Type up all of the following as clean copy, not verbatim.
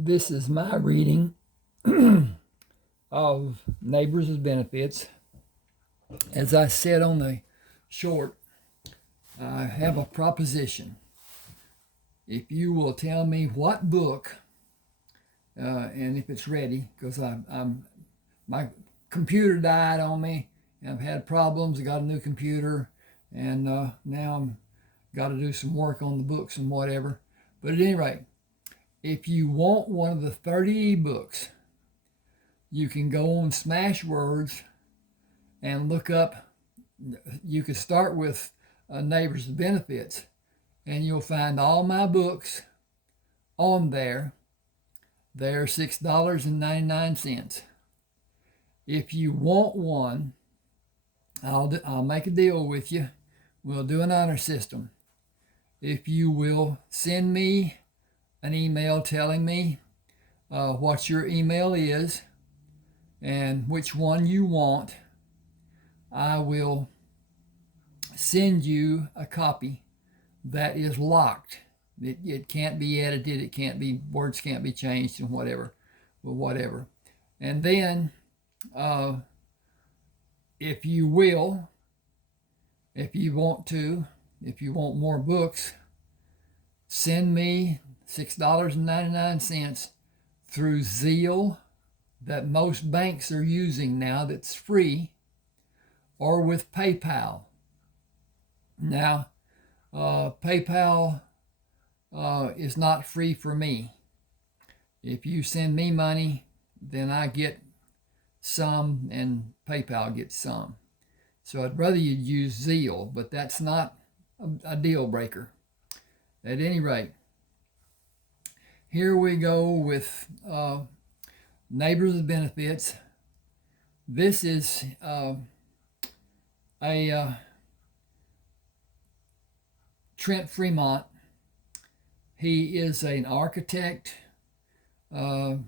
This is my reading of Neighbors with Benefits. As I said on the short, I have a proposition. If you will tell me what book, and if it's ready, because my computer died on me, and I've had problems. I got a new computer, and now I'm got to do some work on the books and whatever. But at any rate, if you want one of the 30 ebooks, you can go on Smashwords and look up. You could start with Neighbors with Benefits, and you'll find all my books on there. They're $6.99. If you want one, I'll make a deal with you. We'll do an honor system. If you will send me an email telling me what your email is and which one you want, I will send you a copy that is locked. It can't be edited. It can't be, words can't be changed and whatever. Well, whatever. And then, if you will, if you want more books, send me $6.99 through Zeal, that most banks are using now, that's free, or with PayPal. Now, PayPal is not free for me. If you send me money, then I get some and PayPal gets some. So I'd rather you'd use Zeal, but that's not a deal breaker. At any rate, here we go with Neighbors with Benefits. This is Trent Fremont. He is an architect and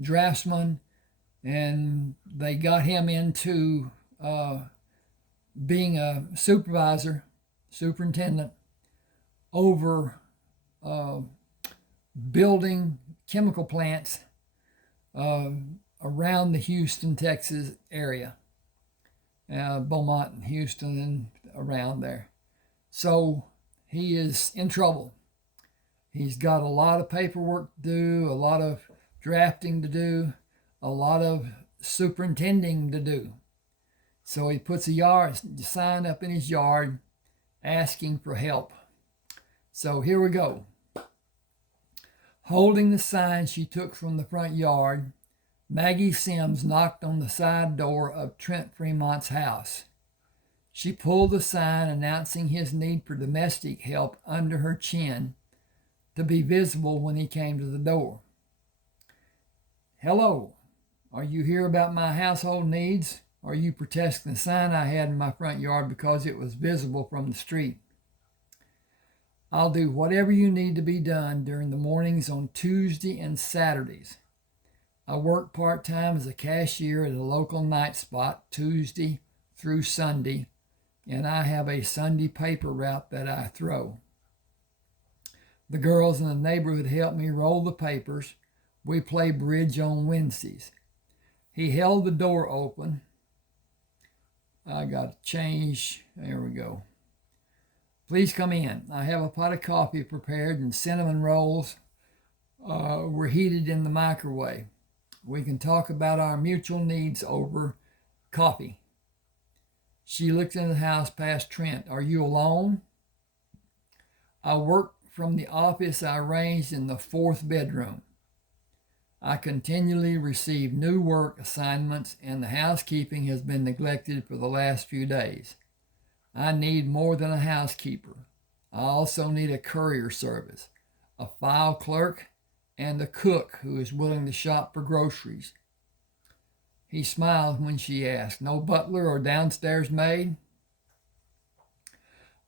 draftsman, and they got him into being a superintendent over building chemical plants around the Houston, Texas area, Beaumont and Houston and around there. So he is in trouble. He's got a lot of paperwork to do, a lot of drafting to do, a lot of superintending to do. So he puts a sign up in his yard asking for help. So here we go. Holding the sign she took from the front yard, Maggie Sims knocked on the side door of Trent Fremont's house. She pulled the sign announcing his need for domestic help under her chin to be visible when he came to the door. Hello, are you here about my household needs? Or are you protesting the sign I had in my front yard because it was visible from the street? I'll do whatever you need to be done during the mornings on Tuesday and Saturdays. I work part-time as a cashier at a local night spot Tuesday through Sunday, and I have a Sunday paper route that I throw. The girls in the neighborhood help me roll the papers. We play bridge on Wednesdays. He held the door open. I got to change. There we go. Please come in. I have a pot of coffee prepared and cinnamon rolls were heated in the microwave. We can talk about our mutual needs over coffee. She looked in the house past Trent. Are you alone? I work from the office I arranged in the 4th bedroom. I continually receive new work assignments, and the housekeeping has been neglected for the last few days. I need more than a housekeeper. I also need a courier service, a file clerk, and a cook who is willing to shop for groceries. He smiled when she asked, no butler or downstairs maid?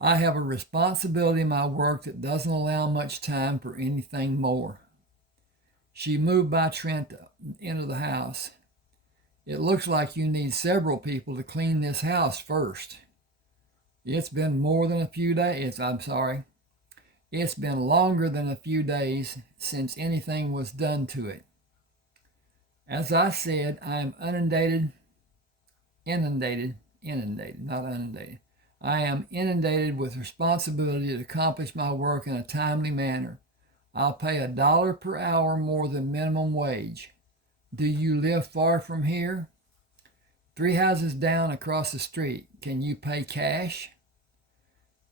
I have a responsibility in my work that doesn't allow much time for anything more. She moved by Trent into the house. It looks like you need several people to clean this house first. It's been more than a few days. It's been longer than a few days since anything was done to it. As I said, I am inundated, not inundated. I am inundated with responsibility to accomplish my work in a timely manner. I'll pay $1 per hour more than minimum wage. Do you live far from here? 3 houses down across the street. Can you pay cash?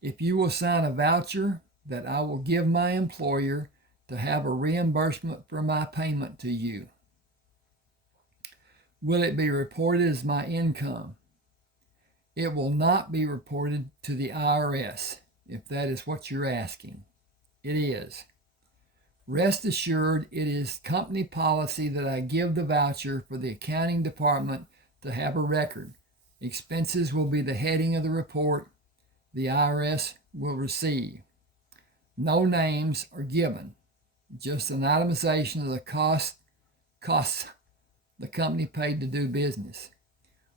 If you will sign a voucher that I will give my employer to have a reimbursement for my payment to you. Will it be reported as my income? It will not be reported to the IRS, if that is what you're asking. It is. Rest assured, it is company policy that I give the voucher for the accounting department to have a record. Expenses will be the heading of the report the IRS will receive. No names are given, just an itemization of the costs the company paid to do business.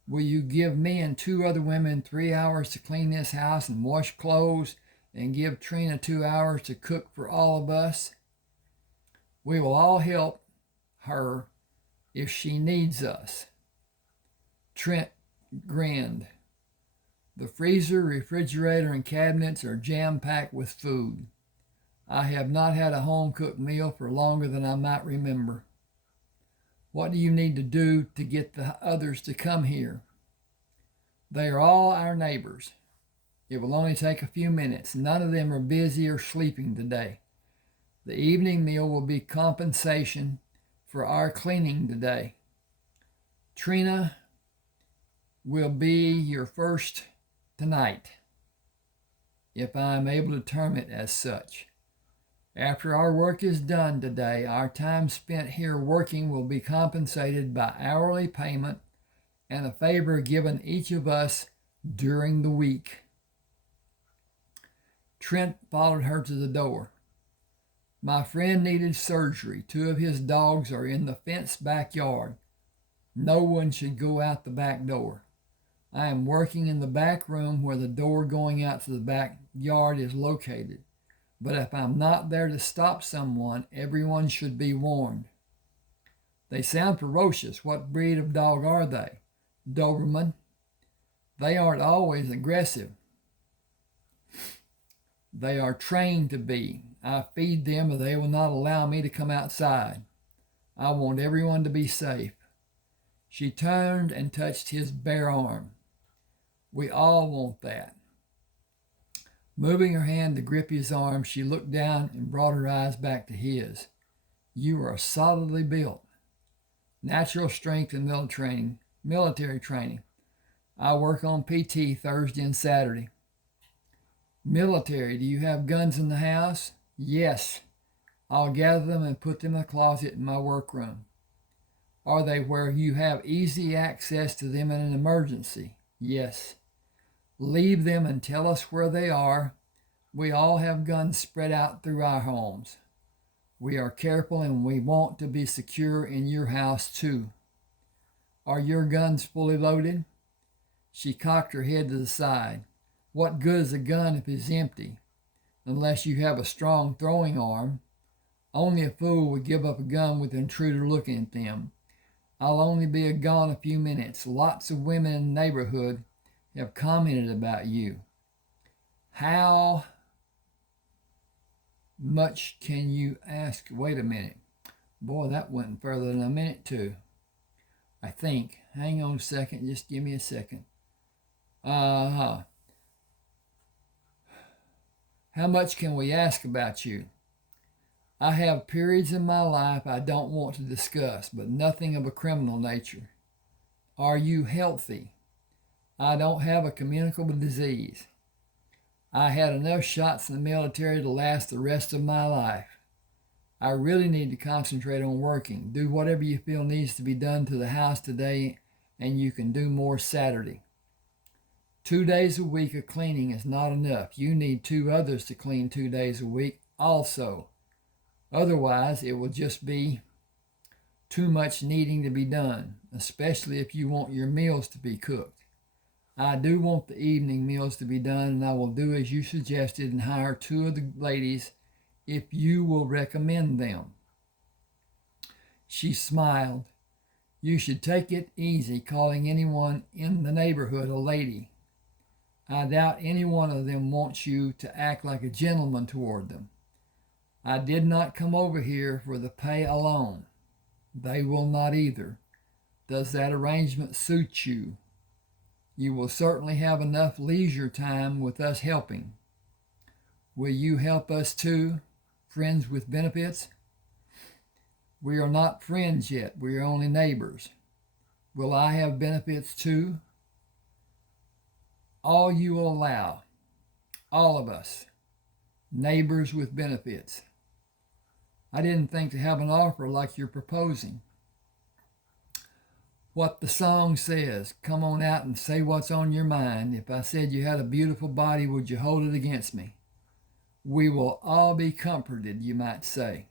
Will you give me and 2 other women 3 hours to clean this house and wash clothes, and give Trina 2 hours to cook for all of us? We will all help her if she needs us. Trent grinned. The freezer, refrigerator, and cabinets are jam-packed with food. I have not had a home-cooked meal for longer than I might remember. What do you need to do to get the others to come here? They are all our neighbors. It will only take a few minutes. None of them are busy or sleeping today. The evening meal will be compensation for our cleaning today. Trina will be your first tonight, if I am able to term it as such. After our work is done today, our time spent here working will be compensated by hourly payment and a favor given each of us during the week. Trent followed her to the door. My friend needed surgery. 2 of his dogs are in the fenced backyard. No one should go out the back door. I am working in the back room where the door going out to the backyard is located. But if I'm not there to stop someone, everyone should be warned. They sound ferocious. What breed of dog are they? Doberman. They aren't always aggressive. They are trained to be. I feed them, but they will not allow me to come outside. I want everyone to be safe. She turned and touched his bare arm. We all want that. Moving her hand to grip his arm, she looked down and brought her eyes back to his. You are solidly built. Natural strength and military training. I work on PT Thursday and Saturday. Military, do you have guns in the house? Yes. I'll gather them and put them in a closet in my workroom. Are they where you have easy access to them in an emergency? Yes. Leave them and tell us where they are. We all have guns spread out through our homes. We are careful and we want to be secure in your house too. Are your guns fully loaded? She cocked her head to the side. What good is a gun if it's empty? Unless you have a strong throwing arm. Only a fool would give up a gun with an intruder looking at them. I'll only be gone a few minutes. Lots of women in the neighborhood have commented about you. How much can you ask? Wait a minute. Boy, that went further than a minute too. I think. Hang on a second. Just give me a second. How much can we ask about you? I have periods in my life I don't want to discuss, but nothing of a criminal nature. Are you healthy? I don't have a communicable disease. I had enough shots in the military to last the rest of my life. I really need to concentrate on working. Do whatever you feel needs to be done to the house today, and you can do more Saturday. 2 days a week of cleaning is not enough. You need 2 others to clean 2 days a week also. Otherwise, it will just be too much needing to be done, especially if you want your meals to be cooked. I do want the evening meals to be done, and I will do as you suggested and hire 2 of the ladies if you will recommend them. She smiled. You should take it easy calling anyone in the neighborhood a lady. I doubt any one of them wants you to act like a gentleman toward them. I did not come over here for the pay alone. They will not either. Does that arrangement suit you? You will certainly have enough leisure time with us helping. Will you help us too, friends with benefits? We are not friends yet. We are only neighbors. Will I have benefits too? All you will allow. All of us. Neighbors with benefits. I didn't think to have an offer like you're proposing. What the song says, come on out and say what's on your mind. If I said you had a beautiful body, would you hold it against me? We will all be comforted, you might say.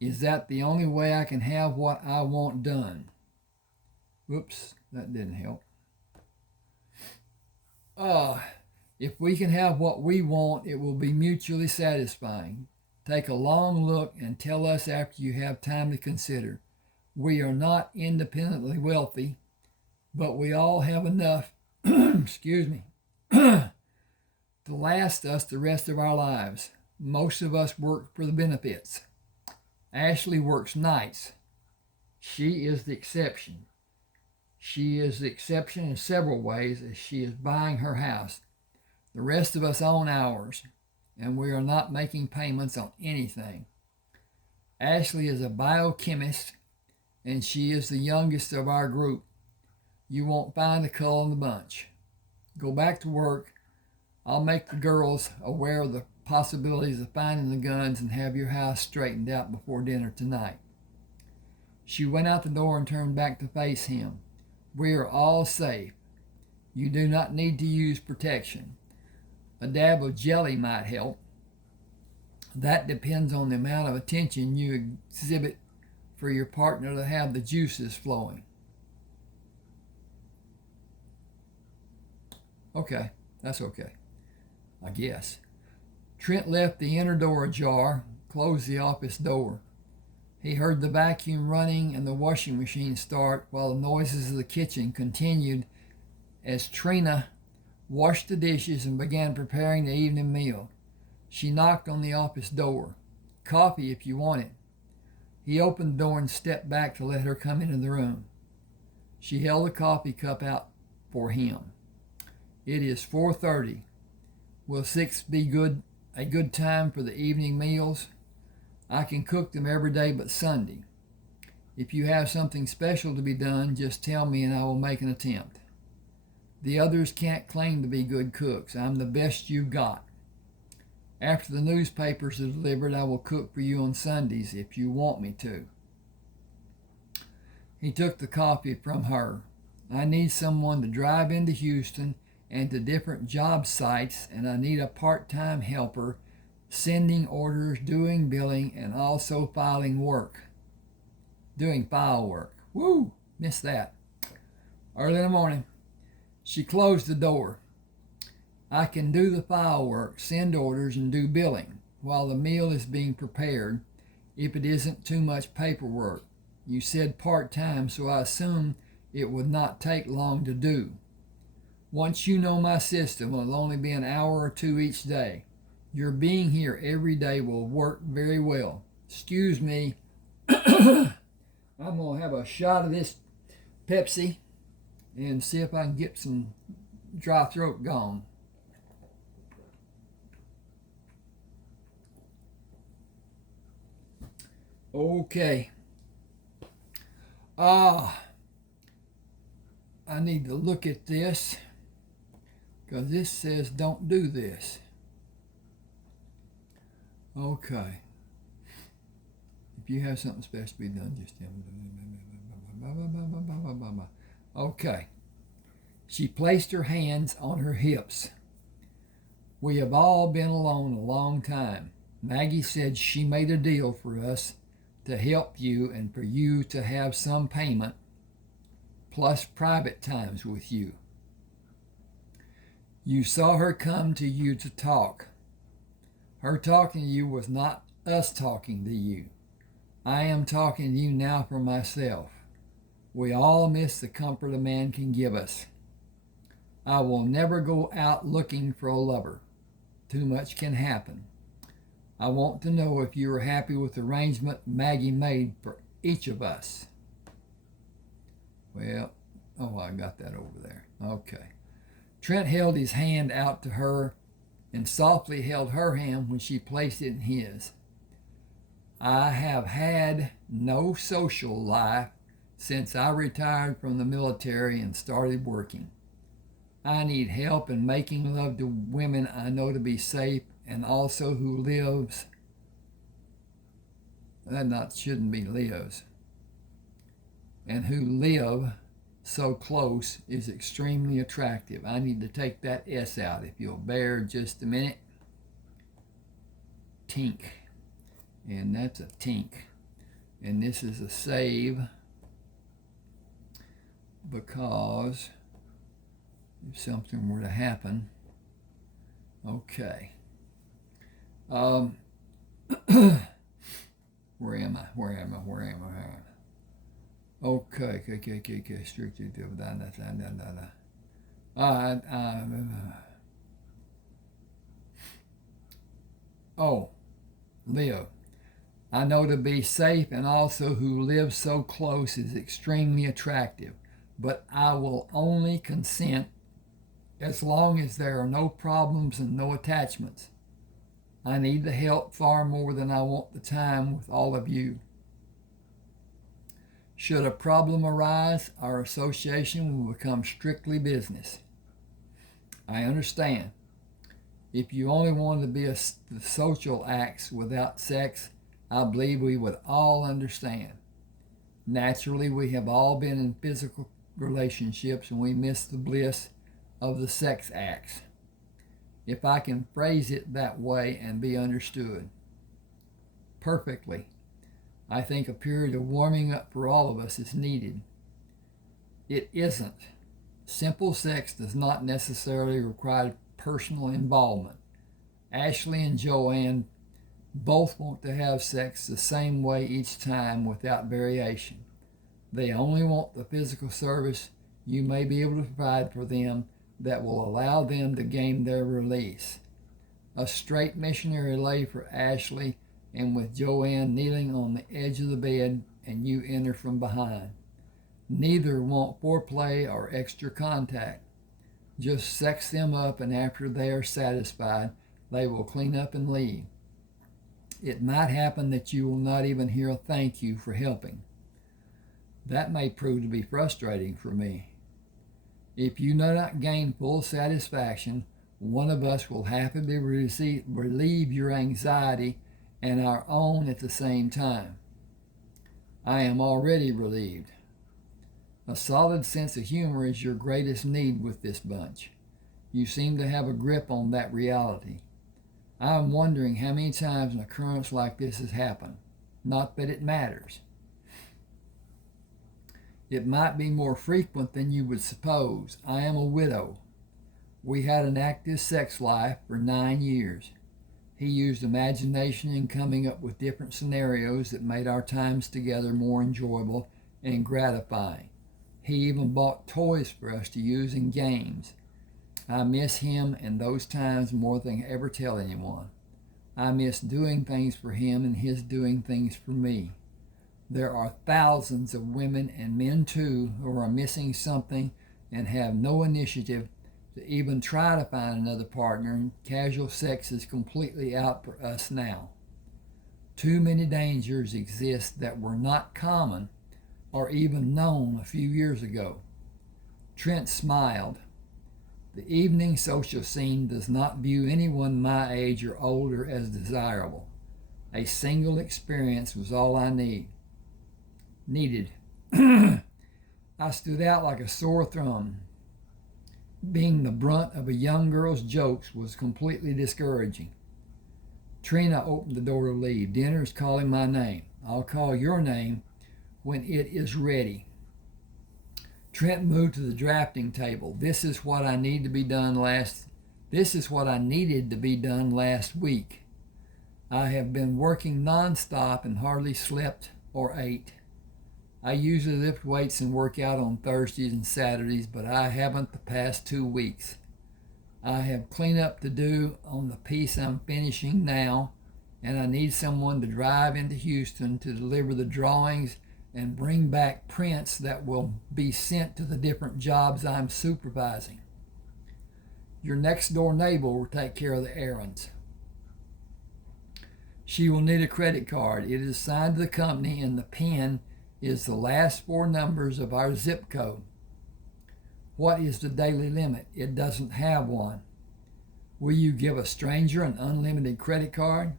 Is that the only way I can have what I want done? Whoops, that didn't help. If we can have what we want, it will be mutually satisfying. Take a long look and tell us after you have time to consider. We are not independently wealthy, but we all have enough, excuse me, to last us the rest of our lives. Most of us work for the benefits. Ashley works nights. She is the exception. She is the exception in several ways as she is buying her house. The rest of us own ours, and we are not making payments on anything. Ashley is a biochemist, and she is the youngest of our group. You won't find a cull in the bunch. Go back to work. I'll make the girls aware of the possibilities of finding the guns and have your house straightened out before dinner tonight. She went out the door and turned back to face him. We are all safe. You do not need to use protection. A dab of jelly might help. That depends on the amount of attention you exhibit for your partner to have the juices flowing. Okay, that's okay, I guess. Trent left the inner door ajar, closed the office door. He heard the vacuum running and the washing machine start while the noises of the kitchen continued as Trina washed the dishes and began preparing the evening meal. She knocked on the office door. Coffee if you want it. He opened the door and stepped back to let her come into the room. She held a coffee cup out for him. It is 4:30. Will 6 be a good time for the evening meals? I can cook them every day but Sunday. If you have something special to be done, just tell me and I will make an attempt. The others can't claim to be good cooks. I'm the best you've got. After the newspapers are delivered, I will cook for you on Sundays if you want me to. He took the coffee from her. I need someone to drive into Houston and to different job sites, and I need a part-time helper sending orders, doing billing, and also doing file work. Woo! Missed that. Early in the morning. She closed the door. I can do the file work, send orders, and do billing while the meal is being prepared if it isn't too much paperwork. You said part-time, so I assume it would not take long to do. Once you know my system, it'll only be an hour or 2 each day. Your being here every day will work very well. Excuse me. I'm going to have a shot of this Pepsi and see if I can get some dry throat gone. Okay. I need to look at this because this says don't do this. Okay. If you have something special to be done, just tell me. Okay. She placed her hands on her hips. We have all been alone a long time. Maggie said she made a deal for us to help you and for you to have some payment plus private times with you. You saw her come to you to talk. Her talking to you was not us talking to you. I am talking to you now for myself. We all miss the comfort a man can give us. I will never go out looking for a lover. Too much can happen. I want to know if you are happy with the arrangement Maggie made for each of us. Well, I got that over there. Okay. Trent held his hand out to her and softly held her hand when she placed it in his. I have had no social life since I retired from the military and started working. I need help in making love to women I know to be safe and also who lives, shouldn't be lives, and who live so close is extremely attractive. I need to take that S out if you'll bear just a minute. Tink. And that's a tink. And this is a save because if something were to happen. Okay. Where am I? Okay. Strictly. Leo. I know to be safe and also who lives so close is extremely attractive, but I will only consent as long as there are no problems and no attachments. I need the help far more than I want the time with all of you. Should a problem arise, our association will become strictly business. I understand. If you only wanted to be the social acts without sex, I believe we would all understand. Naturally, we have all been in physical relationships and we miss the bliss of the sex acts, if I can phrase it that way and be understood. Perfectly. I think a period of warming up for all of us is needed. It isn't. Simple sex does not necessarily require personal involvement. Ashley and Joanne both want to have sex the same way each time without variation. They only want the physical service you may be able to provide for them that will allow them to gain their release. A straight missionary lay for Ashley and with Joanne kneeling on the edge of the bed and you enter from behind. Neither want foreplay or extra contact. Just sex them up and after they are satisfied, they will clean up and leave. It might happen that you will not even hear a thank you for helping. That may prove to be frustrating for me. If you do not gain full satisfaction, one of us will happily relieve your anxiety and our own at the same time. I am already relieved. A solid sense of humor is your greatest need with this bunch. You seem to have a grip on that reality. I am wondering how many times an occurrence like this has happened. Not that it matters. It might be more frequent than you would suppose. I am a widow. We had an active sex life for 9 years. He used imagination in coming up with different scenarios that made our times together more enjoyable and gratifying. He even bought toys for us to use in games. I miss him and those times more than I can ever tell anyone. I miss doing things for him and his doing things for me. There are thousands of women and men too who are missing something and have no initiative to even try to find another partner, and casual sex is completely out for us now. Too many dangers exist that were not common or even known a few years ago. Trent smiled. The evening social scene does not view anyone my age or older as desirable. A single experience was all I needed. I stood out like a sore thumb. Being the brunt of a young girl's jokes was completely discouraging. Trina opened the door to leave. Dinner's calling my name. I'll call your name when it is ready. Trent moved to the drafting table. This is what I need to be done last This is what I needed to be done last week. I have been working nonstop and hardly slept or ate. I usually lift weights and work out on Thursdays and Saturdays, but I haven't the past 2 weeks. I have cleanup to do on the piece I'm finishing now, and I need someone to drive into Houston to deliver the drawings and bring back prints that will be sent to the different jobs I'm supervising. Your next door neighbor will take care of the errands. She will need a credit card. It is assigned to the company, and the PIN is the last 4 numbers of our zip code. What is the daily limit? It doesn't have one. Will you give a stranger an unlimited credit card?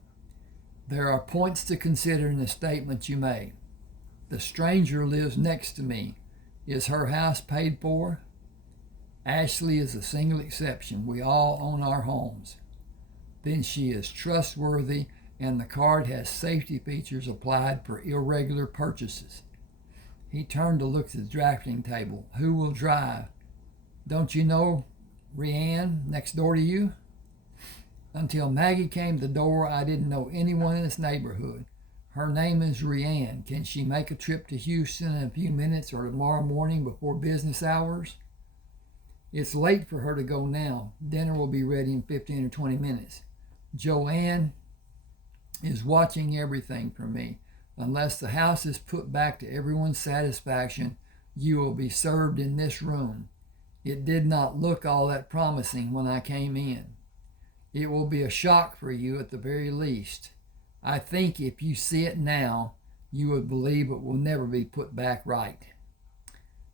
There are points to consider in the statement you made. The stranger lives next to me. Is her house paid for? Ashley is a single exception. We all own our homes. Then she is trustworthy, and the card has safety features applied for irregular purchases. He turned to look at the drafting table. Who will drive? Don't you know Rianne next door to you? Until Maggie came to the door, I didn't know anyone in this neighborhood. Her name is Rianne. Can she make a trip to Houston in a few minutes or tomorrow morning before business hours? It's late for her to go now. Dinner will be ready in 15 or 20 minutes. Joanne is watching everything for me. Unless the house is put back to everyone's satisfaction, you will be served in this room. It did not look all that promising when I came in. It will be a shock for you at the very least. I think if you see it now, you would believe it will never be put back right.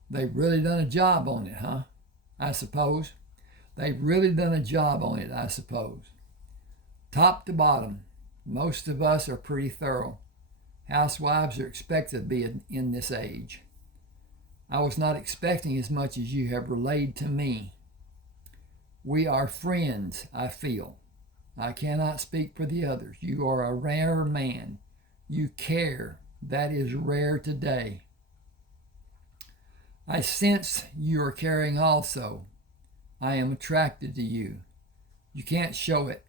They've really done a job on it, huh? I suppose. They've really done a job on it, I suppose. Top to bottom, most of us are pretty thorough. Housewives are expected to be in this age. I was not expecting as much as you have relayed to me. We are friends, I feel. I cannot speak for the others. You are a rare man. You care. That is rare today. I sense you are caring also. I am attracted to you. You can't show it.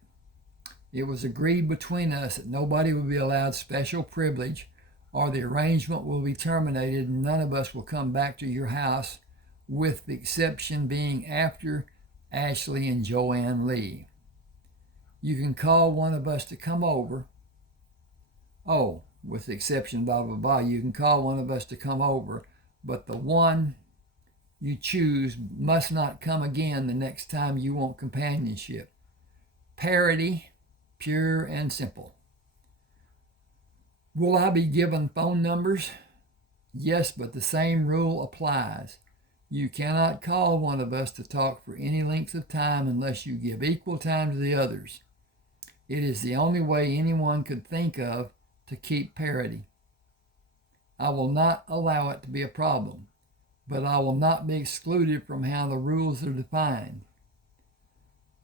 It was agreed between us that nobody will be allowed special privilege, or the arrangement will be terminated and none of us will come back to your house, with the exception being after Ashley and Joanne leave. You can call one of us to come over. Oh, with the exception blah, blah, blah. You can call one of us to come over, but the one you choose must not come again the next time you want companionship. Parity, pure and simple. Will I be given phone numbers? Yes, but the same rule applies. You cannot call one of us to talk for any length of time unless you give equal time to the others. It is the only way anyone could think of to keep parity. I will not allow it to be a problem, but I will not be excluded from how the rules are defined.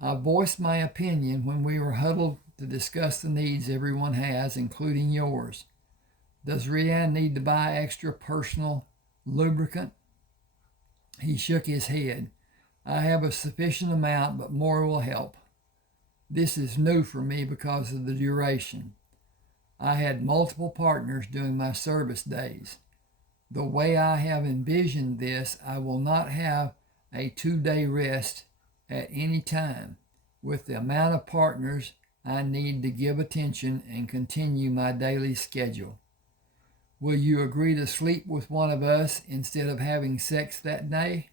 I voiced my opinion when we were huddled to discuss the needs everyone has, including yours. Does Rianne need to buy extra personal lubricant? He shook his head. I have a sufficient amount, but more will help. This is new for me because of the duration. I had multiple partners during my service days. The way I have envisioned this, I will not have a 2-day rest at any time. With the amount of partners, I need to give attention and continue my daily schedule. Will you agree to sleep with one of us instead of having sex that day?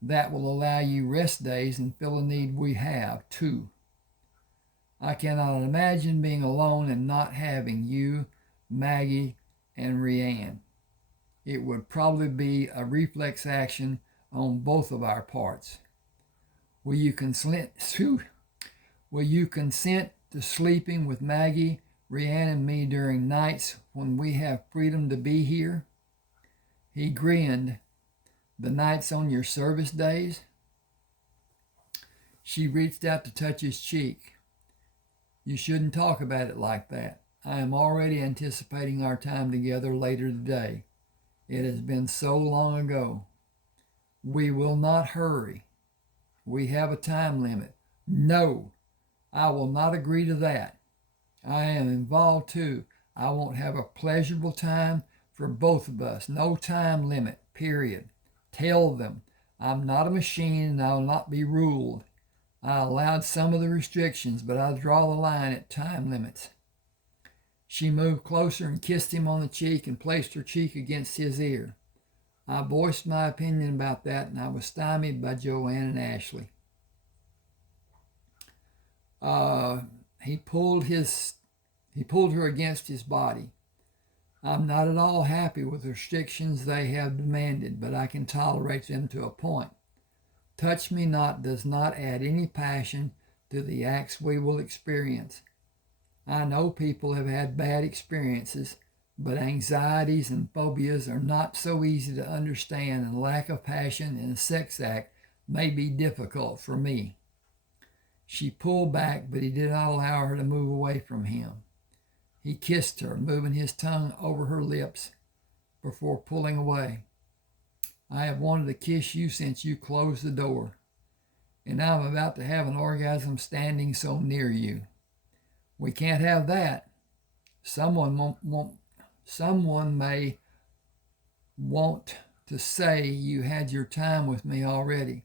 That will allow you rest days and fill a need we have, too. I cannot imagine being alone and not having you, Maggie, and Rianne. It would probably be a reflex action on both of our parts. Will you consent to sleeping with Maggie, Rianne, and me during nights when we have freedom to be here? He grinned. The nights on your service days? She reached out to touch his cheek. You shouldn't talk about it like that. I am already anticipating our time together later today. It has been so long ago. We will not hurry. We have a time limit. No, I will not agree to that. I am involved too. I won't have a pleasurable time for both of us. No time limit, period. Tell them I'm not a machine and I'll not be ruled. I allowed some of the restrictions, but I draw the line at time limits. She moved closer and kissed him on the cheek and placed her cheek against his ear. I voiced my opinion about that, and I was stymied by Joanne and Ashley. He pulled her against his body. I'm not at all happy with the restrictions they have demanded, but I can tolerate them to a point. Touch me not does not add any passion to the acts we will experience. I know people have had bad experiences, but anxieties and phobias are not so easy to understand, and lack of passion in a sex act may be difficult for me. She pulled back, but he did not allow her to move away from him. He kissed her, moving his tongue over her lips before pulling away. I have wanted to kiss you since you closed the door, and I'm about to have an orgasm standing so near you. We can't have that. Someone may want to say you had your time with me already.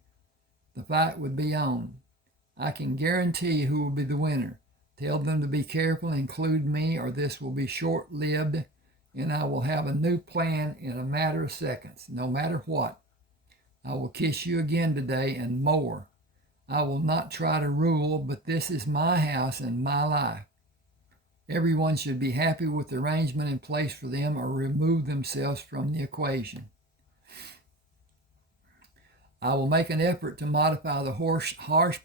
The fight would be on. I can guarantee who will be the winner. Tell them to be careful and include me, or this will be short-lived, and I will have a new plan in a matter of seconds, no matter what. I will kiss you again today and more. I will not try to rule, but this is my house and my life. Everyone should be happy with the arrangement in place for them or remove themselves from the equation. I will make an effort to modify the harsh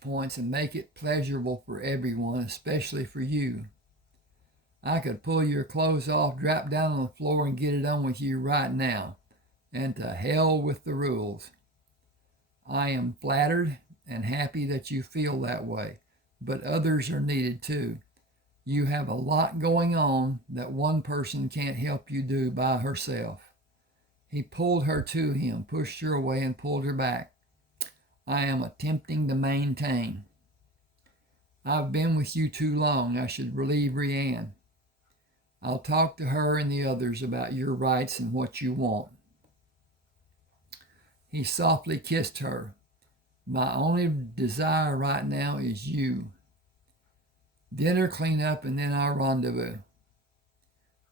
points and make it pleasurable for everyone, especially for you. I could pull your clothes off, drop down on the floor, and get it on with you right now. And to hell with the rules. I am flattered and happy that you feel that way, but others are needed too. You have a lot going on that one person can't help you do by herself. He pulled her to him, pushed her away, and pulled her back. I am attempting to maintain. I've been with you too long. I should relieve Rianne. I'll talk to her and the others about your rights and what you want. He softly kissed her. My only desire right now is you. Dinner, clean up, and then our rendezvous.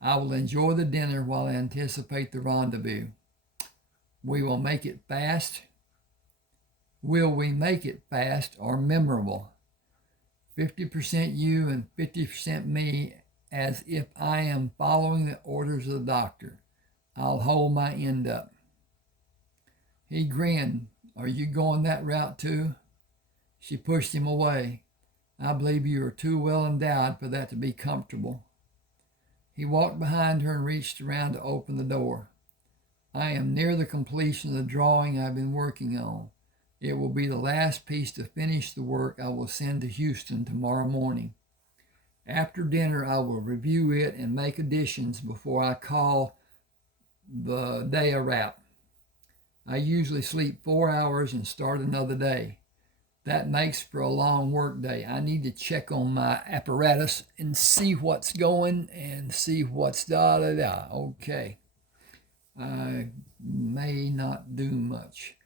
I will enjoy the dinner while I anticipate the rendezvous. We will make it fast. Will we make it fast or memorable? 50% you and 50% me, as if I am following the orders of the doctor. I'll hold my end up. He grinned. Are you going that route too? She pushed him away. I believe you are too well endowed for that to be comfortable. He walked behind her and reached around to open the door. I am near the completion of the drawing I've been working on. It will be the last piece to finish the work I will send to Houston tomorrow morning. After dinner, I will review it and make additions before I call the day a wrap. I usually sleep 4 hours and start another day. That makes for a long work day. I need to check on my apparatus and see what's going and see what's da-da-da. Okay. I may not do much.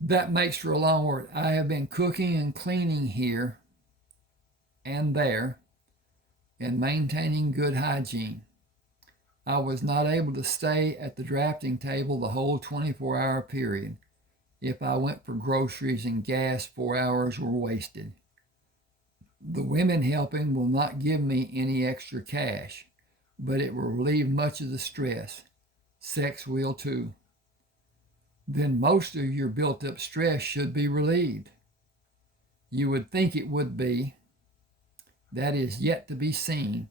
That makes for a long work. I have been cooking and cleaning here and there and maintaining good hygiene. I was not able to stay at the drafting table the whole 24-hour period. If I went for groceries and gas, 4 hours were wasted. The women helping will not give me any extra cash, but it will relieve much of the stress. Sex will too. Then most of your built-up stress should be relieved. You would think it would be. That is yet to be seen,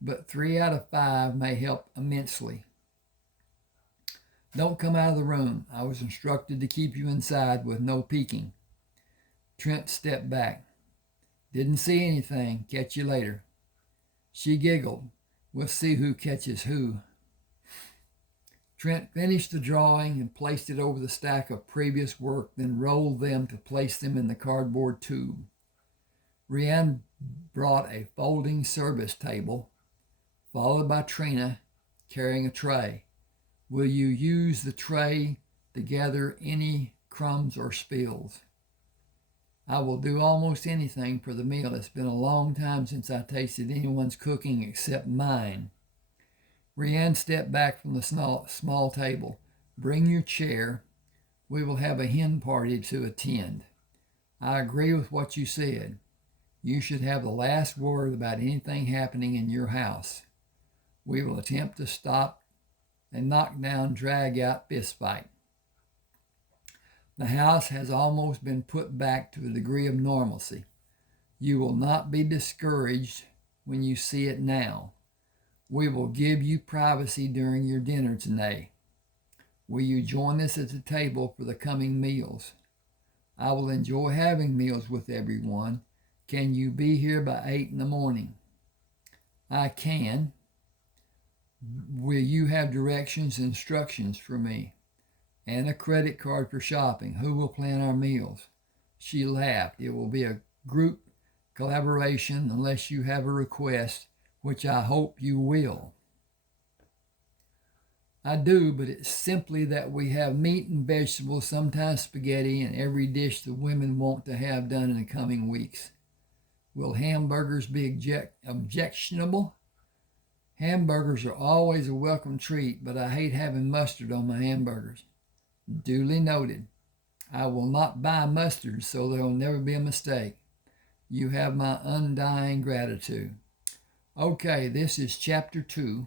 but 3 out of 5 may help immensely. Don't come out of the room. I was instructed to keep you inside with no peeking. Trent stepped back. Didn't see anything. Catch you later. She giggled. We'll see who catches who. Trent finished the drawing and placed it over the stack of previous work, then rolled them to place them in the cardboard tube. Rianne brought a folding service table, followed by Trina carrying a tray. Will you use the tray to gather any crumbs or spills? I will do almost anything for the meal. It's been a long time since I tasted anyone's cooking except mine. Rianne stepped back from the small table. Bring your chair. We will have a hen party to attend. I agree with what you said. You should have the last word about anything happening in your house. We will attempt to stop a knockdown, drag-out fistfight. The house has almost been put back to a degree of normalcy. You will not be discouraged when you see it now. We will give you privacy during your dinner tonight. Will you join us at the table for the coming meals? I will enjoy having meals with everyone. Can you be here by 8 in the morning? I can. Will you have directions and instructions for me? And a credit card for shopping. Who will plan our meals? She laughed. It will be a group collaboration unless you have a request, which I hope you will. I do, but it's simply that we have meat and vegetables, sometimes spaghetti, and every dish the women want to have done in the coming weeks. Will hamburgers be objectionable? Hamburgers are always a welcome treat, but I hate having mustard on my hamburgers. Duly noted. I will not buy mustard, so there will never be a mistake. You have my undying gratitude. Okay, this is chapter 2.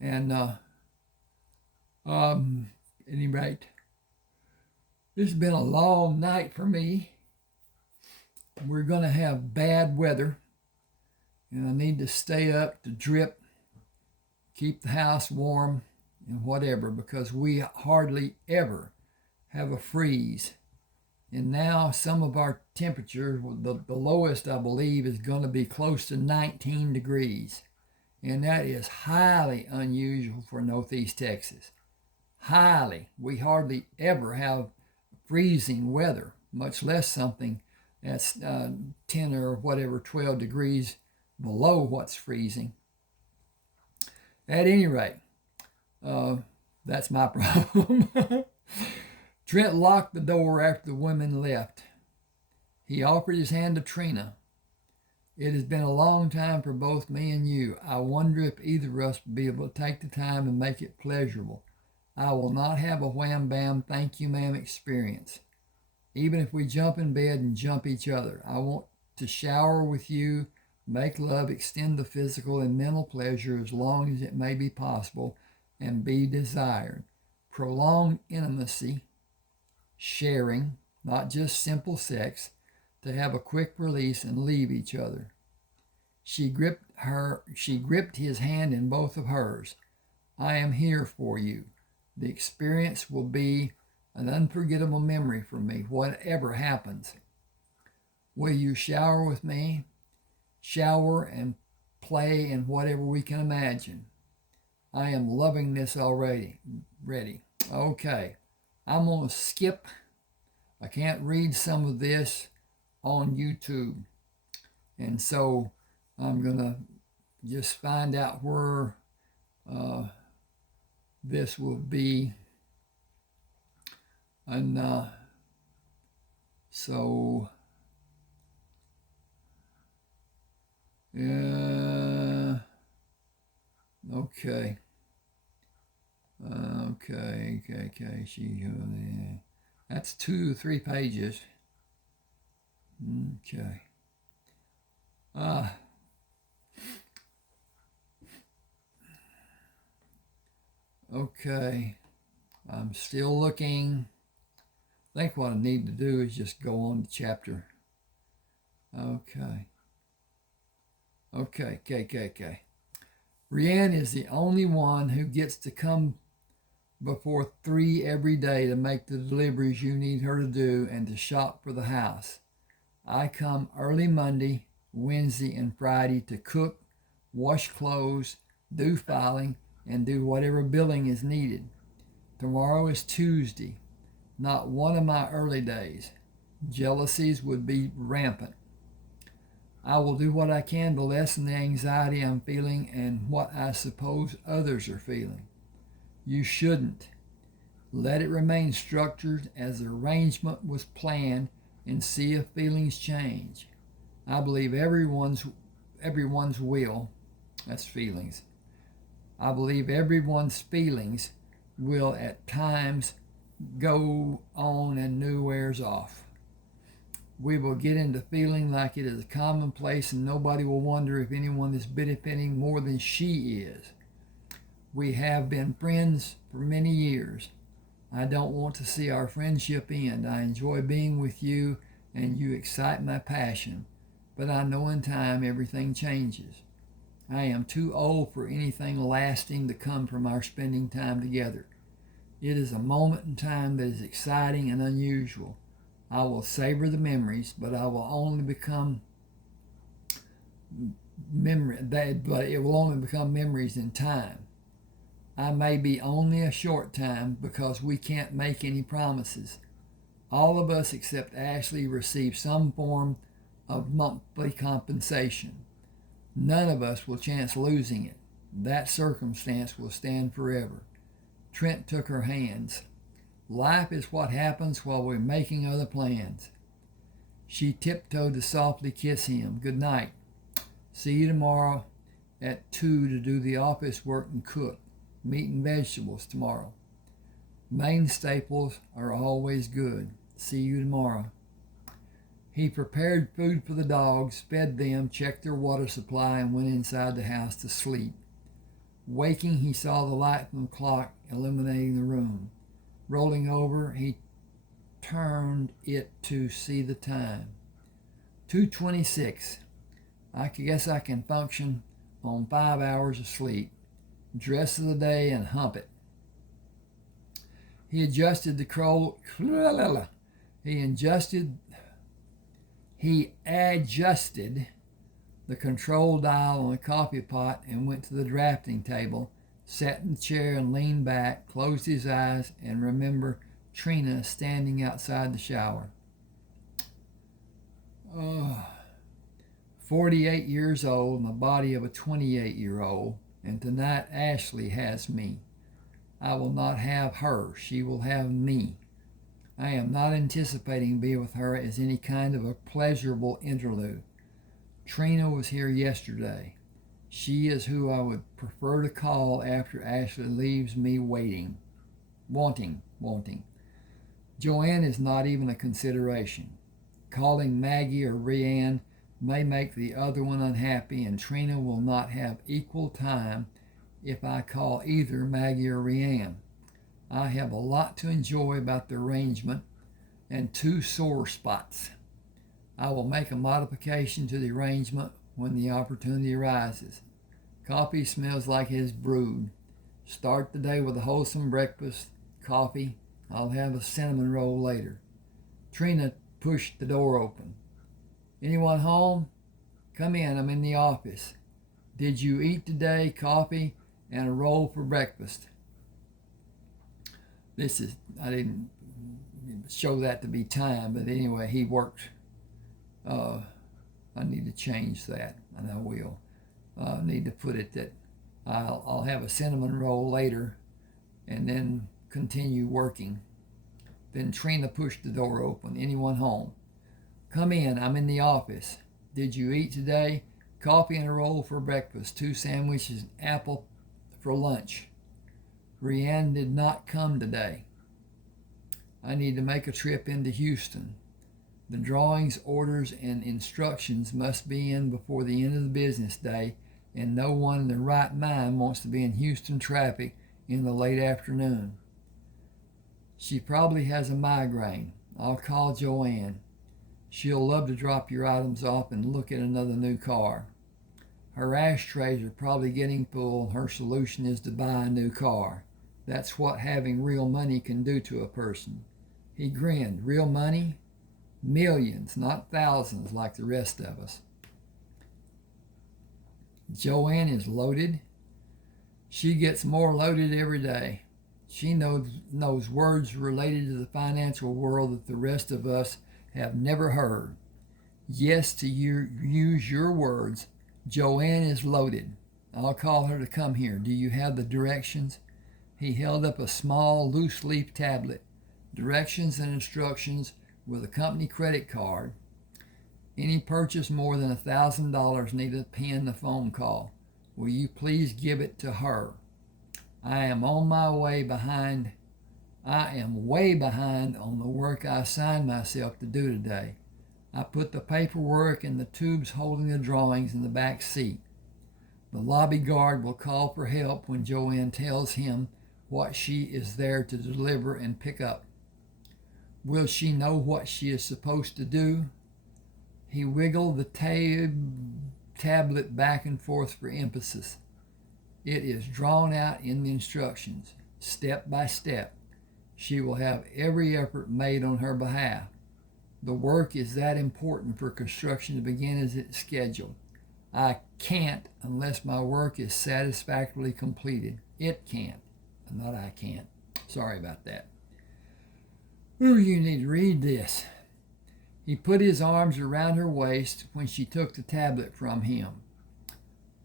And, at any rate, this has been a long night for me. We're going to have bad weather, and I need to stay up to drip, keep the house warm, and whatever, because we hardly ever have a freeze. And now some of our temperatures, the lowest I believe is going to be close to 19 degrees. And that is highly unusual for Northeast Texas. Highly. We hardly ever have freezing weather, much less something that's 10 or whatever, 12 degrees below what's freezing. At any rate, that's my problem. Trent locked the door after the women left. He offered his hand to Trina. It has been a long time for both me and you. I wonder if either of us will be able to take the time and make it pleasurable. I will not have a wham-bam, thank you, ma'am experience. Even if we jump in bed and jump each other, I want to shower with you, make love, extend the physical and mental pleasure as long as it may be possible and be desired. Prolonged intimacy, sharing, not just simple sex, to have a quick release and leave each other. She gripped his hand in both of hers. I am here for you. The experience will be an unforgettable memory for me, whatever happens. Will you shower with me? Shower and play and whatever we can imagine. I am loving this already. Ready. Okay. I'm going to skip. I can't read some of this on YouTube. And so I'm going to just find out where this will be. And so, yeah, okay. Okay. That's 2 or 3 pages. Okay. Okay. I'm still looking. I think what I need to do is just go on to chapter. Okay. Rianne is the only one who gets to come before 3 every day to make the deliveries you need her to do and to shop for the house. I come early Monday, Wednesday, and Friday to cook, wash clothes, do filing, and do whatever billing is needed. Tomorrow is Tuesday, not one of my early days. Jealousies would be rampant. I will do what I can to lessen the anxiety I'm feeling and what I suppose others are feeling. You shouldn't. Let it remain structured as the arrangement was planned and see if feelings change. I believe everyone's will, that's feelings. I believe everyone's feelings will at times go on and new wears off. We will get into feeling like it is commonplace and nobody will wonder if anyone is benefiting more than she is. We have been friends for many years. I don't want to see our friendship end. I enjoy being with you and you excite my passion, but I know in time everything changes. I am too old for anything lasting to come from our spending time together. It is a moment in time that is exciting and unusual. I will savor the memories, but I will only become but it will only become memories in time. I may be only a short time because we can't make any promises. All of us except Ashley receive some form of monthly compensation. None of us will chance losing it. That circumstance will stand forever. Trent took her hands. Life is what happens while we're making other plans. She tiptoed to softly kiss him. Good night. See you tomorrow at 2 to do the office work and cook. Meat and vegetables tomorrow. Main staples are always good. See you tomorrow. He prepared food for the dogs, fed them, checked their water supply, and went inside the house to sleep. Waking, he saw the light from the clock illuminating the room. Rolling over, he turned it to see the time. 2:26. I guess I can function on 5 hours of sleep. Dress of the day and hump it. He adjusted the control dial on the coffee pot and went to the drafting table, sat in the chair and leaned back, closed his eyes, and remembered Trina standing outside the shower. 48 years old and the body of a 28-year-old, and tonight Ashley has me. I will not have her. She will have me. I am not anticipating being with her as any kind of a pleasurable interlude. Trina was here yesterday. She is who I would prefer to call after Ashley leaves me wanting. Joanne is not even a consideration. Calling Maggie or Rianne may make the other one unhappy, and Trina will not have equal time if I call either Maggie or Rianne. I have a lot to enjoy about the arrangement and 2 sore spots. I will make a modification to the arrangement when the opportunity arises. Coffee smells like it is brewed. Start the day with a wholesome breakfast, coffee. I'll have a cinnamon roll later. Trina pushed the door open. Anyone home? Come in, I'm in the office. Did you eat today? Coffee and a roll for breakfast. I didn't show that to be time, but anyway, he worked. I need to change that, and I will. Need to put it that I'll have a cinnamon roll later and then continue working. Then Trina pushed the door open. Anyone home? Come in, I'm in the office. Did you eat today? Coffee and a roll for breakfast, 2 sandwiches, and apple for lunch. Rianne did not come today. I need to make a trip into Houston. The drawings, orders, and instructions must be in before the end of the business day, and no one in their right mind wants to be in Houston traffic in the late afternoon. She probably has a migraine. I'll call Joanne. She'll love to drop your items off and look at another new car. Her ashtrays are probably getting full. Her solution is to buy a new car. That's what having real money can do to a person. He grinned. Real money? Millions, not thousands like the rest of us. Joanne is loaded. She gets more loaded every day. She knows words related to the financial world that the rest of us have never heard. Yes, to use your words, Joanne is loaded. I'll call her to come here. Do you have the directions? He held up a small, loose-leaf tablet. Directions and instructions with a company credit card. Any purchase more than $1,000 need to pen the phone call. Will you please give it to her? I am way behind on the work I assigned myself to do today. I put the paperwork and the tubes holding the drawings in the back seat. The lobby guard will call for help when Joanne tells him what she is there to deliver and pick up. Will she know what she is supposed to do? He wiggled the tablet back and forth for emphasis. It is drawn out in the instructions, step by step. She will have every effort made on her behalf. The work is that important for construction to begin as it's scheduled. I can't unless my work is satisfactorily completed. It can't, not I can't. Sorry about that. Ooh, you need to read this. He put his arms around her waist when she took the tablet from him.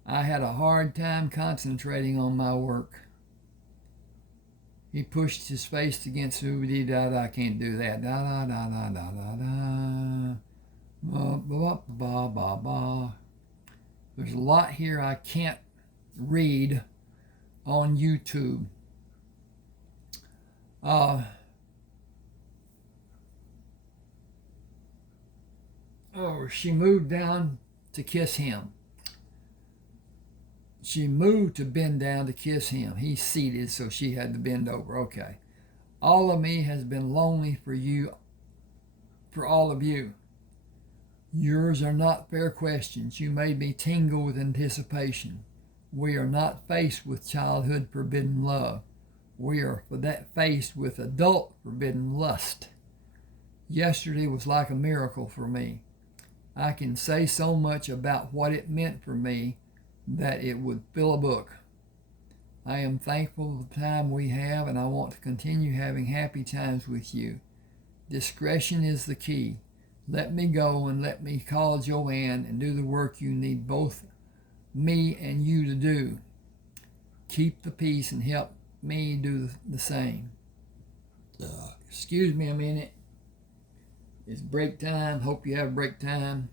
I had a hard time concentrating on my work. He pushed his face against I can't do that. Da da da da da da da. Ba ba ba ba ba. There's a lot here I can't read on YouTube. She moved down to kiss him. She moved to bend down to kiss him. He's seated, so she had to bend over. Okay. All of me has been lonely for you, for all of you. Yours are not fair questions. You made me tingle with anticipation. We are not faced with childhood forbidden love. We are faced with adult forbidden lust. Yesterday was like a miracle for me. I can say so much about what it meant for me that it would fill a book. I am thankful for the time we have, and I want to continue having happy times with you. Discretion is the key. Let me go and let me call Joanne and do the work you need both me and you to do. Keep the peace and help me do the same. Excuse me a minute. It's break time. Hope you have break time.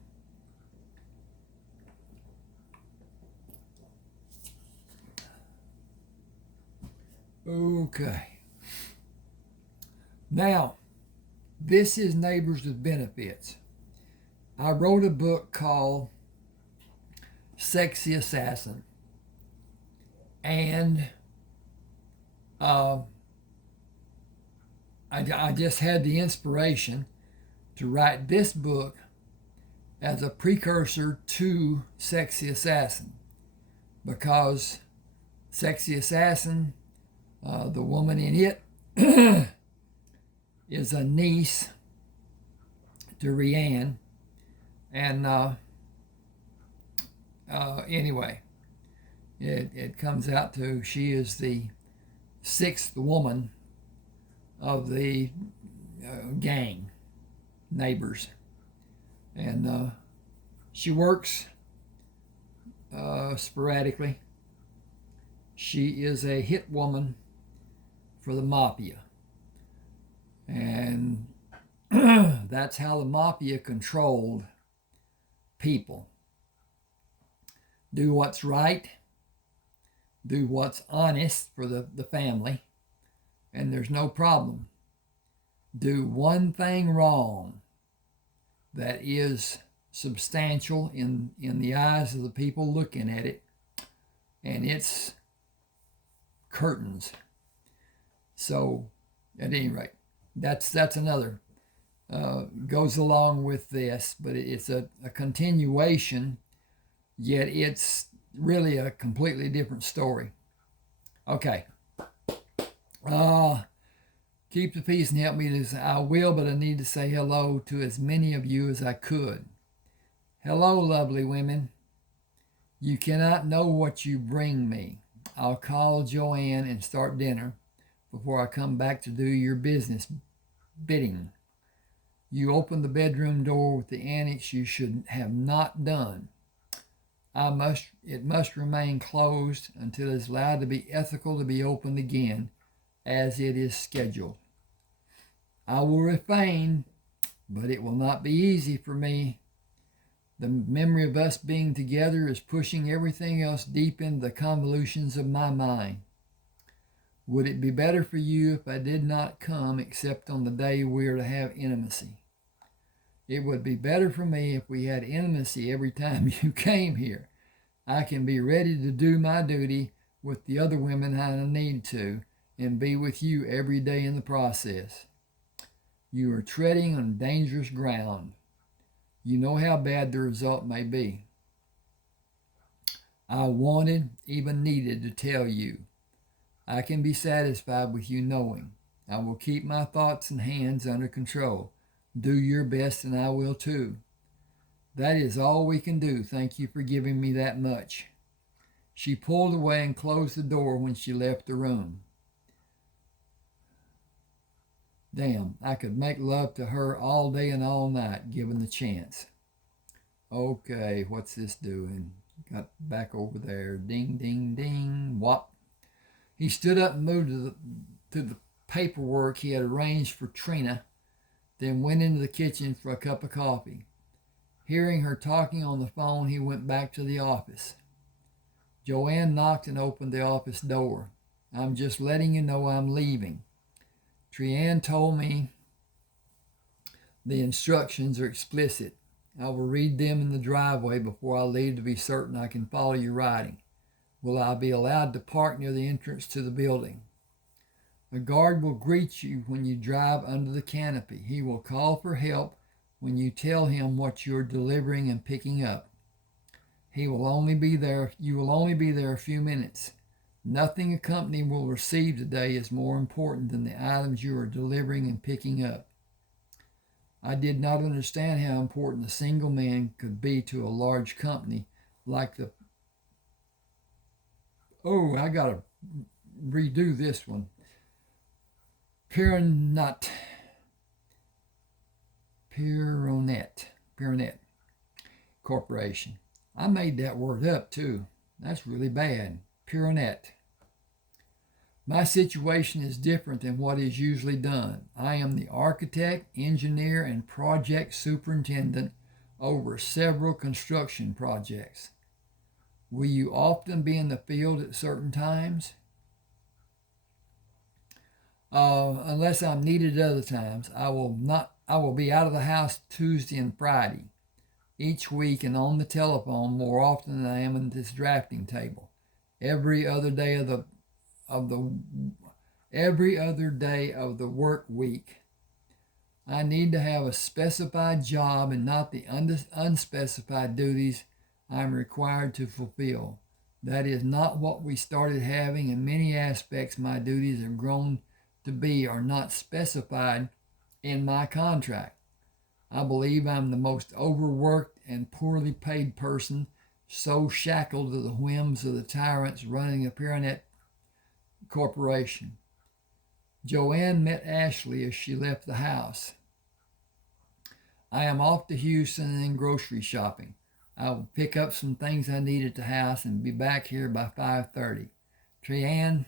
Okay. Now, this is Neighbors with Benefits. I wrote a book called Sexy Assassin. And I just had the inspiration to write this book as a precursor to Sexy Assassin, because Sexy Assassin, the woman in it, is a niece to Rianne, and anyway, it comes out to she is the sixth woman of the gang, Neighbors, and she works sporadically. She is a hit woman for the mafia, and that's how the mafia controlled people. Do what's right, do what's honest for the family, and there's no problem. Do one thing wrong that is substantial in the eyes of the people looking at it, and it's curtains. So at any rate, that's another goes along with this, but it's a continuation, yet it's really a completely different story. Okay. Keep the peace and help me to say, I will, but I need to say hello to as many of you as I could. Hello, lovely women. You cannot know what you bring me. I'll call Joanne and start dinner before I come back to do your business bidding. You open the bedroom door with the annex you should have not done. It must remain closed until it is allowed to be ethical to be opened again, as it is scheduled. I will refrain, but it will not be easy for me. The memory of us being together is pushing everything else deep into the convolutions of my mind. Would it be better for you if I did not come except on the day we are to have intimacy? It would be better for me if we had intimacy every time you came here. I can be ready to do my duty with the other women I need to and be with you every day in the process. You are treading on dangerous ground. You know how bad the result may be. I wanted, even needed to tell you. I can be satisfied with you knowing. I will keep my thoughts and hands under control. Do your best and I will too. That is all we can do. Thank you for giving me that much. She pulled away and closed the door when she left the room. Damn, I could make love to her all day and all night, given the chance. Okay, what's this doing? Got back over there. Ding, ding, ding. Whop. He stood up and moved to the paperwork he had arranged for Trina, then went into the kitchen for a cup of coffee. Hearing her talking on the phone, he went back to the office. Joanne knocked and opened the office door. I'm just letting you know I'm leaving. Trianne told me the instructions are explicit. I will read them in the driveway before I leave to be certain I can follow your writing. Will I be allowed to park near the entrance to the building? A guard will greet you when you drive under the canopy. He will call for help when you tell him what you're delivering and picking up. You will only be there a few minutes. Nothing a company will receive today is more important than the items you are delivering and picking up. I did not understand how important a single man could be to a large company like the... Oh, I gotta redo this one. Pironet Corporation. I made that word up too. That's really bad. Pironet. My situation is different than what is usually done. I am the architect, engineer, and project superintendent over several construction projects. Will you often be in the field at certain times? Unless I'm needed at other times. I will be out of the house Tuesday and Friday each week and on the telephone more often than I am at this drafting table. Every other day of the work week. I need to have a specified job and not the unspecified duties I'm required to fulfill. That is not what we started having. In many aspects, my duties have grown to be are not specified in my contract. I believe I'm the most overworked and poorly paid person, so shackled to the whims of the tyrants running a Pironet Corporation. Joanne met Ashley as she left the house. I am off to Houston and grocery shopping. I will pick up some things I need at the house and be back here by 5:30. Trianne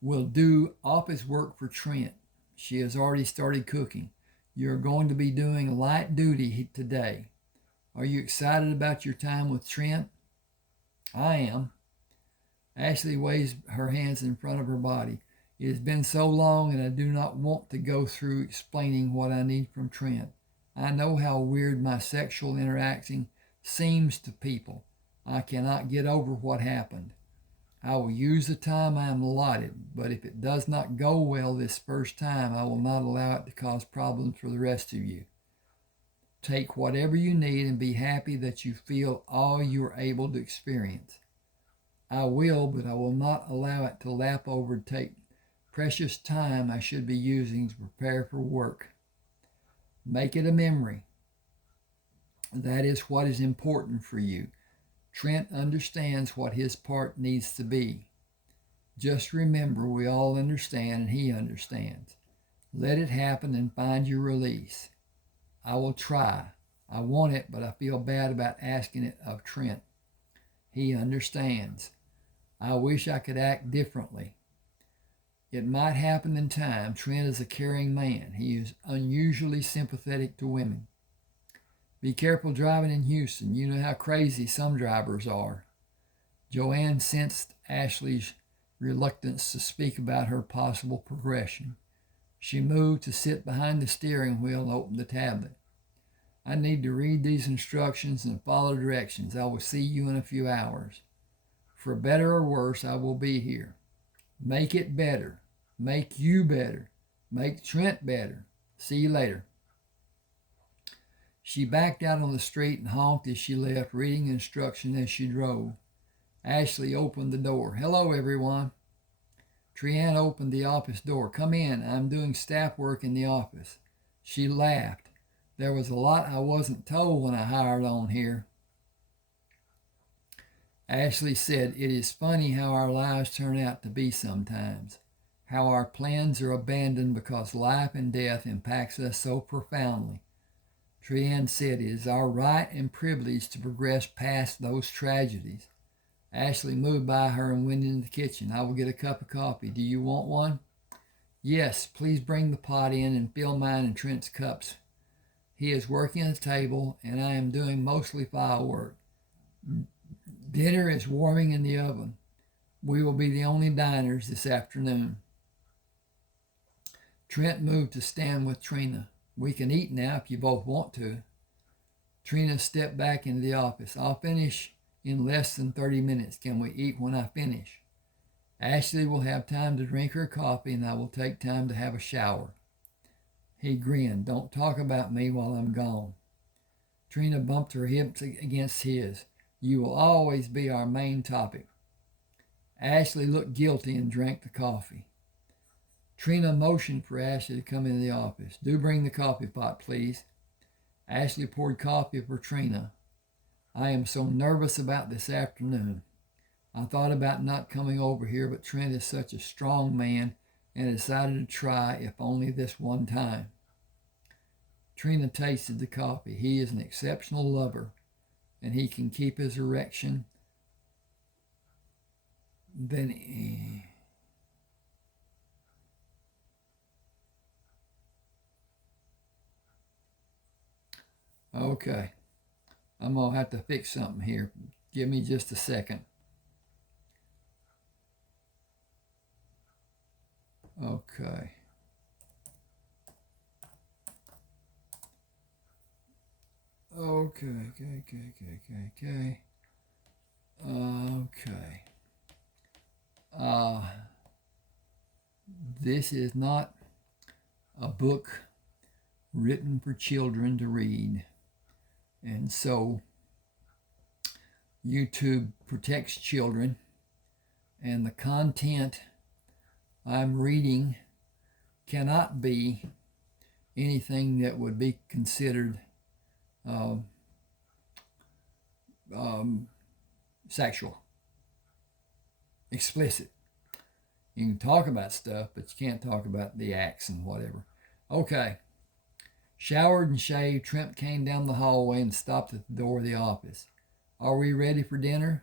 will do office work for Trent. She has already started cooking. You're going to be doing light duty today. Are you excited about your time with Trent? I am. Ashley waves her hands in front of her body. It has been so long and I do not want to go through explaining what I need from Trent. I know how weird my sexual interacting seems to people. I cannot get over what happened. I will use the time I am allotted, but if it does not go well this first time, I will not allow it to cause problems for the rest of you. Take whatever you need and be happy that you feel all you are able to experience. I will, but I will not allow it to lap over and take precious time I should be using to prepare for work. Make it a memory. That is what is important for you. Trent understands what his part needs to be. Just remember, we all understand and he understands. Let it happen and find your release. I will try. I want it, but I feel bad about asking it of Trent. He understands. I wish I could act differently. It might happen in time. Trent is a caring man. He is unusually sympathetic to women. Be careful driving in Houston. You know how crazy some drivers are. Joanne sensed Ashley's reluctance to speak about her possible progression. She moved to sit behind the steering wheel and opened the tablet. I need to read these instructions and follow directions. I will see you in a few hours. For better or worse, I will be here. Make it better. Make you better. Make Trent better. See you later. She backed out on the street and honked as she left, reading instructions as she drove. Ashley opened the door. Hello, everyone. Trent opened the office door. Come in. I'm doing staff work in the office. She laughed. There was a lot I wasn't told when I hired on here. Ashley said, it is funny how our lives turn out to be sometimes. How our plans are abandoned because life and death impacts us so profoundly. Trent said, it is our right and privilege to progress past those tragedies. Ashley moved by her and went into the kitchen. I will get a cup of coffee. Do you want one? Yes, please bring the pot in and fill mine and Trent's cups. He is working at the table, and I am doing mostly file work. Dinner is warming in the oven. We will be the only diners this afternoon. Trent moved to stand with Trina. We can eat now if you both want to. Trina stepped back into the office. I'll finish in less than 30 minutes. Can we eat when I finish? Ashley will have time to drink her coffee, and I will take time to have a shower. He grinned. Don't talk about me while I'm gone. Trina bumped her hips against his. You will always be our main topic. Ashley looked guilty and drank the coffee. Trina motioned for Ashley to come into the office. Do bring the coffee pot, please. Ashley poured coffee for Trina. I am so nervous about this afternoon. I thought about not coming over here, but Trent is such a strong man and decided to try, if only this one time. Trina tasted the coffee. He is an exceptional lover, and he can keep his erection. Okay, I'm going to have to fix something here. Give me just a second. Okay. Okay. This is not a book written for children to read. And so YouTube protects children, and the content I'm reading cannot be anything that would be considered sexual, explicit. You can talk about stuff, but you can't talk about the acts and whatever. Okay. Showered and shaved, Trent came down the hallway and stopped at the door of the office. Are we ready for dinner?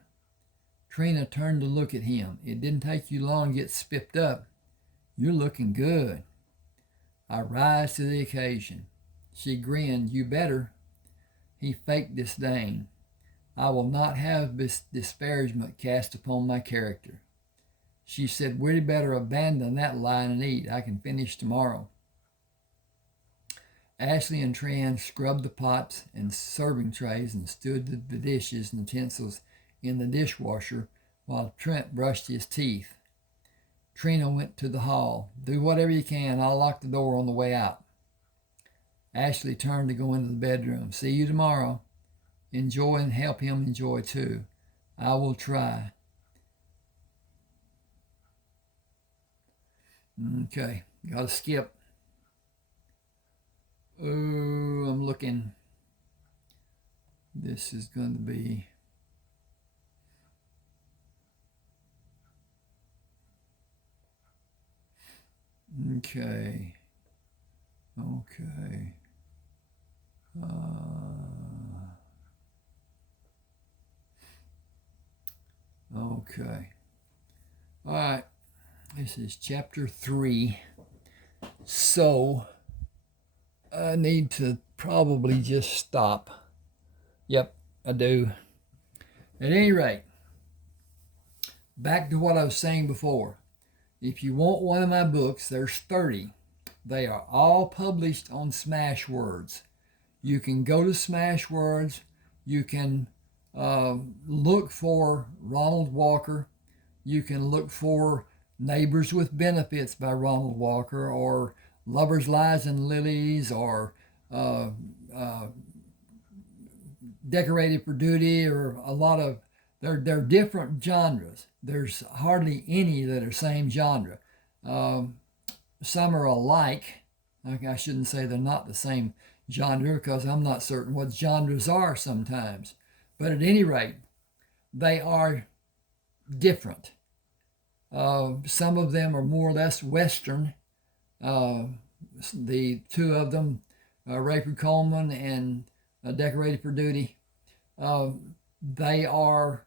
Trina turned to look at him. It didn't take you long to get spiffed up. You're looking good. I rise to the occasion. She grinned. You better. He faked disdain. I will not have this disparagement cast upon my character. She said, we'd better abandon that line and eat. I can finish tomorrow. Ashley and Trent scrubbed the pots and serving trays and stood the dishes and utensils in the dishwasher while Trent brushed his teeth. Trina went to the hall. Do whatever you can. I'll lock the door on the way out. Ashley turned to go into the bedroom. See you tomorrow. Enjoy and help him enjoy too. I will try. Okay, gotta skip. Oh, I'm looking. This is going to be Okay. Okay. Okay. All right. This is chapter 3. So I need to probably just stop. Yep, I do. At any rate, back to what I was saying before. If you want one of my books, there's 30. They are all published on Smashwords. You can go to Smashwords. You can look for Ronald Walker. You can look for Neighbors with Benefits by Ronald Walker, or Lovers, Lies, and Lilies, or Decorated for Duty, or a lot of, they're different genres. There's hardly any that are same genre. Some are alike. I shouldn't say they're not the same genre, because I'm not certain what genres are sometimes. But at any rate, they are different. Some of them are more or less Western. The two of them, Rayford Coleman and Decorated for Duty, they are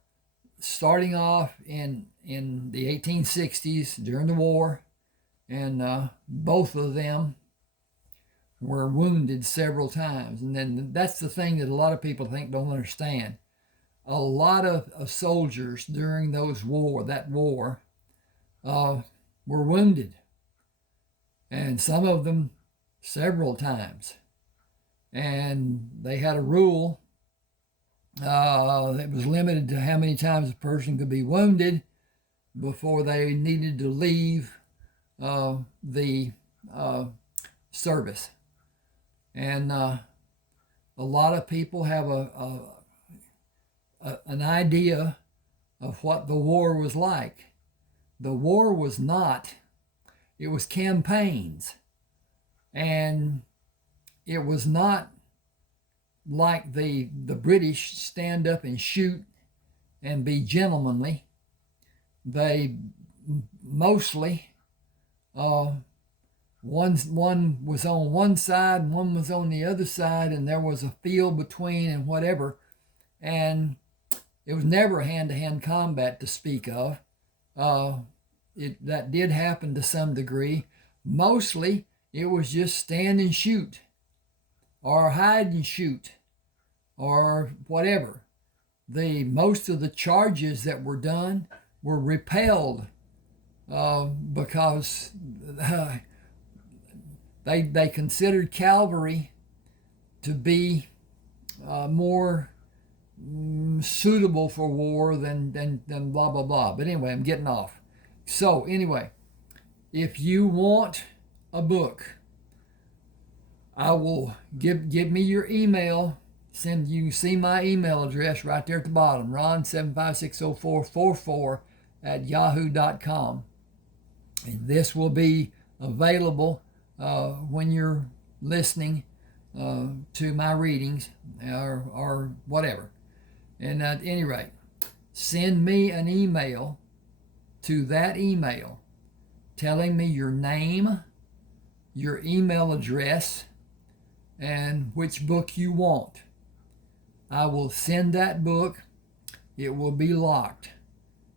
starting off in the 1860s during the war, and both of them were wounded several times. And then that's the thing that a lot of people don't understand. A lot of soldiers during that war, were wounded, and some of them several times. And they had a rule that was limited to how many times a person could be wounded before they needed to leave the service. And a lot of people have an idea of what the war was like. The war was not. It was campaigns. And it was not like the British stand up and shoot and be gentlemanly. They mostly, one was on one side and one was on the other side, and there was a field between and whatever. And it was never hand-to-hand combat to speak of. That did happen to some degree. Mostly, it was just stand and shoot, or hide and shoot, or whatever. Most of the charges that were done were repelled because they considered cavalry to be more suitable for war than blah blah blah. But anyway, I'm getting off. So anyway, if you want a book, I will give me your email. You can see my email address right there at the bottom, ron7560444@yahoo.com. And this will be available when you're listening to my readings or whatever. And at any rate, send me an email to that email telling me your name, your email address, and which book you want. I will send that book. It will be locked.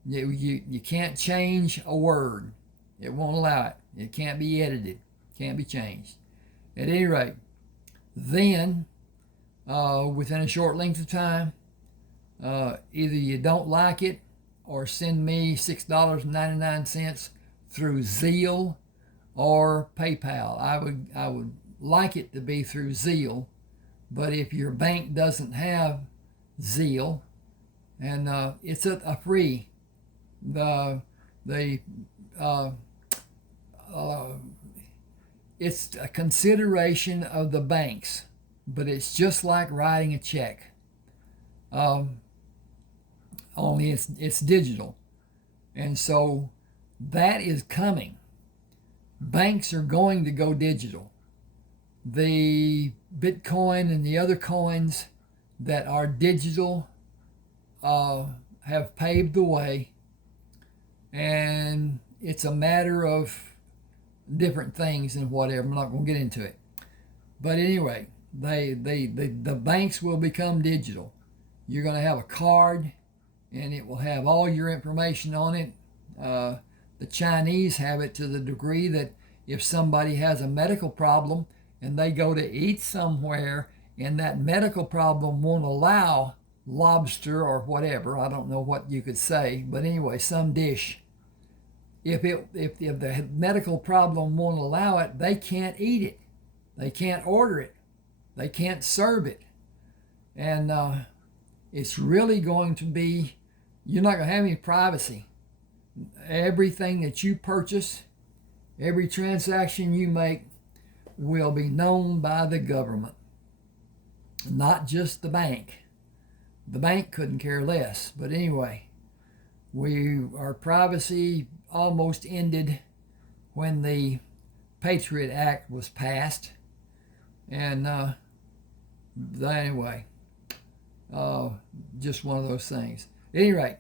You can't change a word. It won't allow it. It can't be edited. Can't be changed. At any rate, then within a short length of time, either you don't like it or send me $6.99 through Zelle or PayPal. I would like it to be through Zelle, but if your bank doesn't have Zelle, and it's a free, it's a consideration of the banks, but it's just like writing a check. Only it's digital. And so that is coming. Banks are going to go digital. The Bitcoin and the other coins that are digital have paved the way, and it's a matter of different things and whatever. I'm not going to get into it. But anyway, the banks will become digital. You're going to have a card, and it will have all your information on it. The Chinese have it to the degree that if somebody has a medical problem and they go to eat somewhere and that medical problem won't allow lobster or whatever, I don't know what you could say, but anyway, some dish. If the medical problem won't allow it, they can't eat it. They can't order it. They can't serve it. And it's really going to be, you're not going to have any privacy. Everything that you purchase, every transaction you make will be known by the government, not just the bank. The bank couldn't care less. But anyway, our privacy almost ended when the Patriot Act was passed. And anyway, just one of those things. At any rate,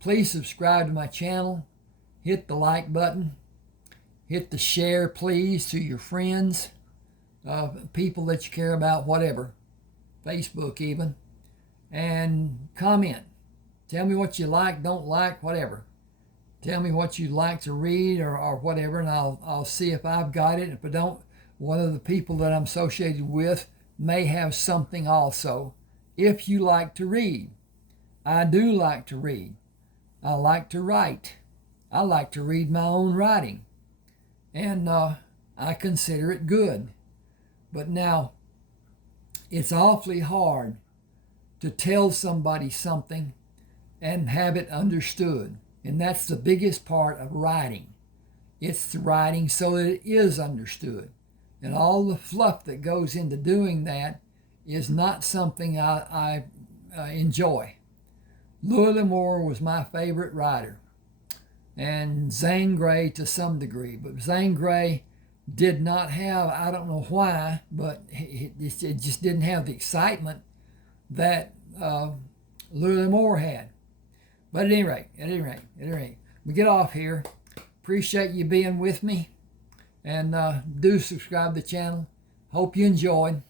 please subscribe to my channel. Hit the like button. Hit the share, please, to your friends, people that you care about, whatever. Facebook even. And comment. Tell me what you like, don't like, whatever. Tell me what you'd like to read or whatever, and I'll see if I've got it. If I don't, one of the people that I'm associated with may have something also. If you like to read. I do like to read. I like to write. I like to read my own writing. And I consider it good. But now, it's awfully hard to tell somebody something and have it understood. And that's the biggest part of writing. It's the writing so that it is understood. And all the fluff that goes into doing that is not something I enjoy. Louis L'Amour was my favorite writer. And Zane Grey to some degree. But Zane Grey did not have, I don't know why, but it just didn't have the excitement that Louis L'Amour had. But at any rate, we get off here. Appreciate you being with me. And do subscribe to the channel. Hope you enjoyed.